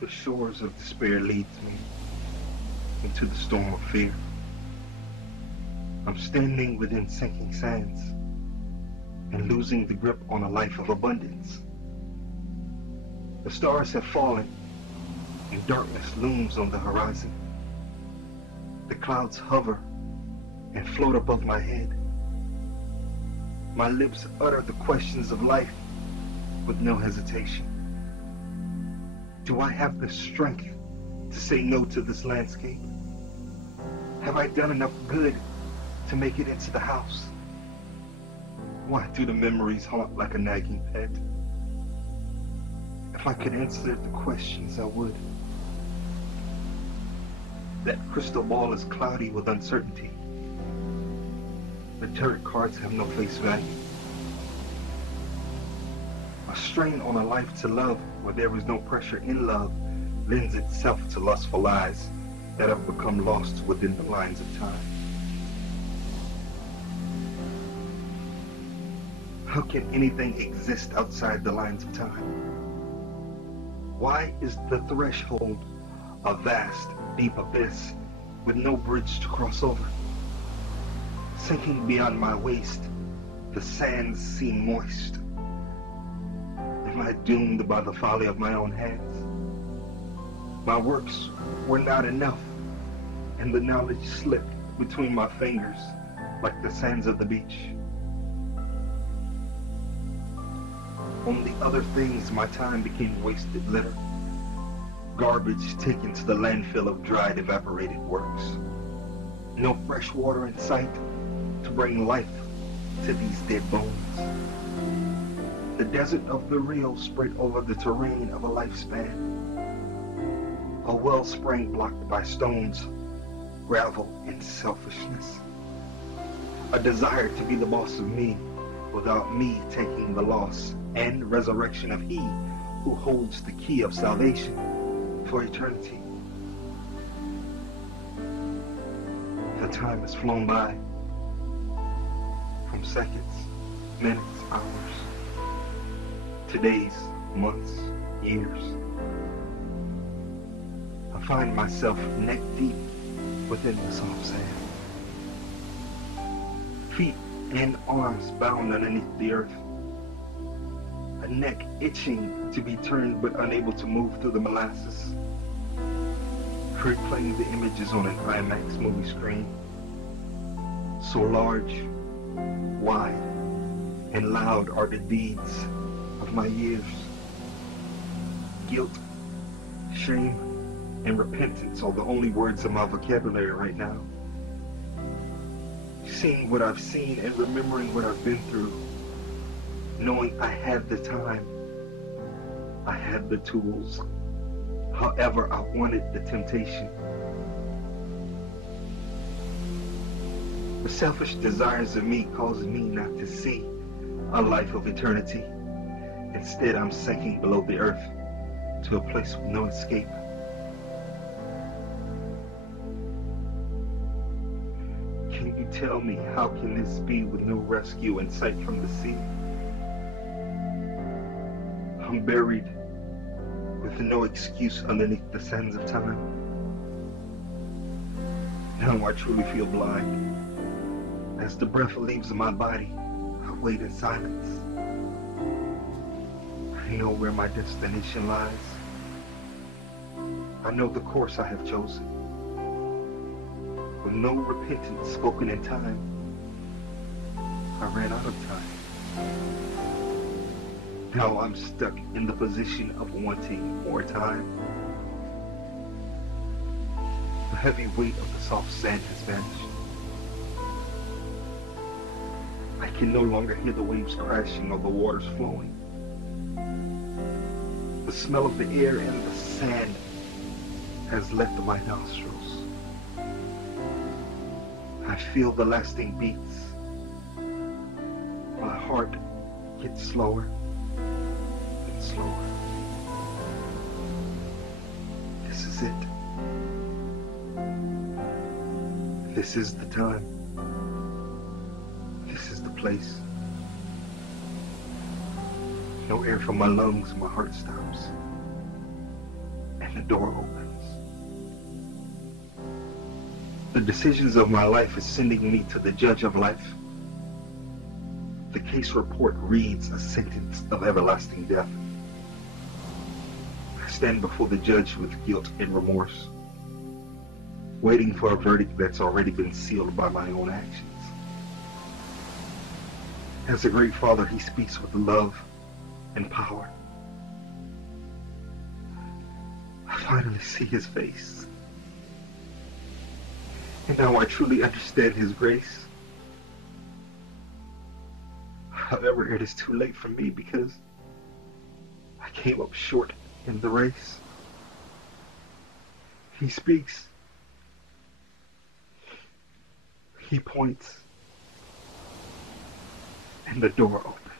The shores of despair leads me into the storm of fear. I'm standing within sinking sands and losing the grip on a life of abundance. The stars have fallen and darkness looms on the horizon. The clouds hover and float above my head. My lips utter the questions of life with no hesitation. Do I have the strength to say no to this landscape? Have I done enough good to make it into the house? Why do the memories haunt like a nagging pet? If I could answer the questions, I would. That crystal ball is cloudy with uncertainty. The tarot cards have no face value. A strain on a life to love where there is no pressure in love lends itself to lustful lies that have become lost within the lines of time. How can anything exist outside the lines of time? Why is the threshold a vast, deep abyss with no bridge to cross over? Sinking beyond my waist, the sands seem moist. Am I doomed by the folly of my own hands? My works were not enough, and the knowledge slipped between my fingers like the sands of the beach. On the other things, my time became wasted litter, garbage taken to the landfill of dried, evaporated works. No fresh water in sight to bring life to these dead bones. The desert of the real spread over the terrain of a lifespan. A wellspring blocked by stones, gravel, and selfishness. A desire to be the boss of me without me taking the loss and resurrection of He who holds the key of salvation for eternity. The time has flown by from seconds, minutes, hours, to days, months, years. I find myself neck deep within the soft sand. Feet and arms bound underneath the earth. A neck itching to be turned but unable to move through the molasses. Replaying the images on an IMAX movie screen. So large, wide, and loud are the deeds of my years. Guilt, shame, and repentance are the only words in my vocabulary right now. Seeing what I've seen and remembering what I've been through, knowing I had the time, I had the tools. However, I wanted the temptation. The selfish desires of me cause me not to see a life of eternity. Instead, I'm sinking below the earth to a place with no escape. Can you tell me how can this be with no rescue in sight from the sea? I'm buried with no excuse underneath the sands of time. Now I truly feel blind. As the breath leaves my body, I wait in silence. I know where my destination lies. I know the course I have chosen. With no repentance spoken in time, I ran out of time. Now I'm stuck in the position of wanting more time. The heavy weight of the soft sand has vanished. I can no longer hear the waves crashing or the waters flowing. The smell of the air and the sand has left my nostrils. I feel the lasting beats. My heart gets slower and slower. This is it. This is the time. This is the place. No air from my lungs, my heart stops. And and the door opens. The decisions of my life is sending me to the judge of life. The case report reads a sentence of everlasting death. I stand before the judge with guilt and remorse, waiting for a verdict that's already been sealed by my own actions. As a great father, he speaks with love and power. I finally see his face. And now I truly understand his grace. However, it is too late for me because I came up short in the race. He speaks. He points. And the door opens.